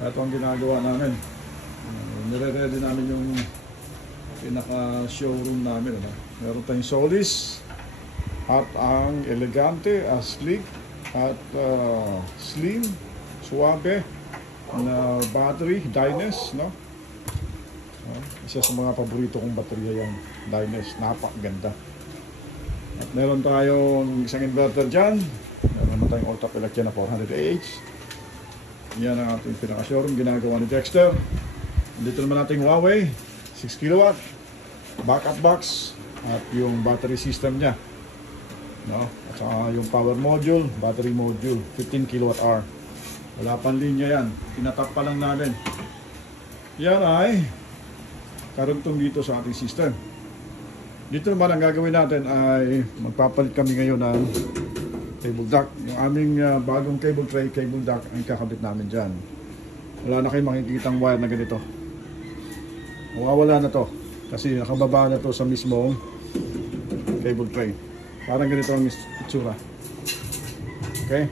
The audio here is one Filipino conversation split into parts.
Ito ang ginagawa namin. Nire-ready namin yung pinaka-showroom namin. Meron tayong Solis at ang Elegante, sleek at slim, suabe na battery, Dynes, no? Isa sa mga paborito kong baterya yung Dynes, napakaganda. At meron tayong isang inverter dyan. Meron naman tayong Ultrapelec dyan na 400Ah. Yan ang ating pinaka-showroom, ginagawa ni Dexter. Dito naman natin Huawei 6 kW backup box at yung battery system nya, no? At saka yung power module, battery module 15 kWh. Wala pang linya yan, tinatap pa lang natin. Yan ay karugtong dito sa ating system. Dito naman ang gagawin natin ay magpapalit kami ngayon ng cable duct. Yung aming bagong cable tray, cable duct ang kakabit namin dyan. Wala na kayong makikitang wire na ganito. Mawawala na to kasi nakababa na to sa mismong cable tray. Parang ganito ang itsura. Okay?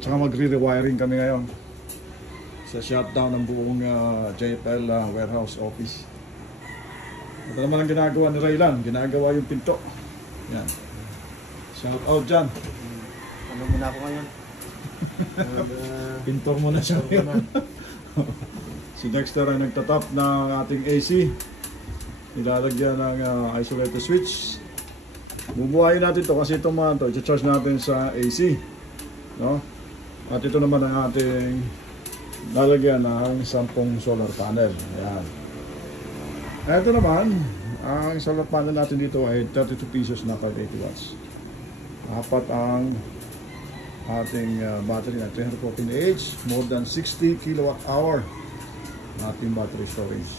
Tsaka magre-rewiring kami ngayon sa shutdown ng buong JFL warehouse office. Ito naman ang ginagawa ni Raylan, ginagawa yung pinto. Yan. Shout out dyan. Ano muna ako ngayon? Pintor mo na siya ngayon. Si Dexter ay nagtatap ng ating AC. Nilalagyan ng isolator switch. Bubuhayin natin to kasi itong mga to, i-charge natin sa AC, no? At ito naman ang ating lalagyan ng 10 solar panel. Ayan. Ito naman, ang solar panel natin dito ay 32 pesos na 580 watts. Apat ang ating battery na 314Ah, more than 60 kWh ating battery storage.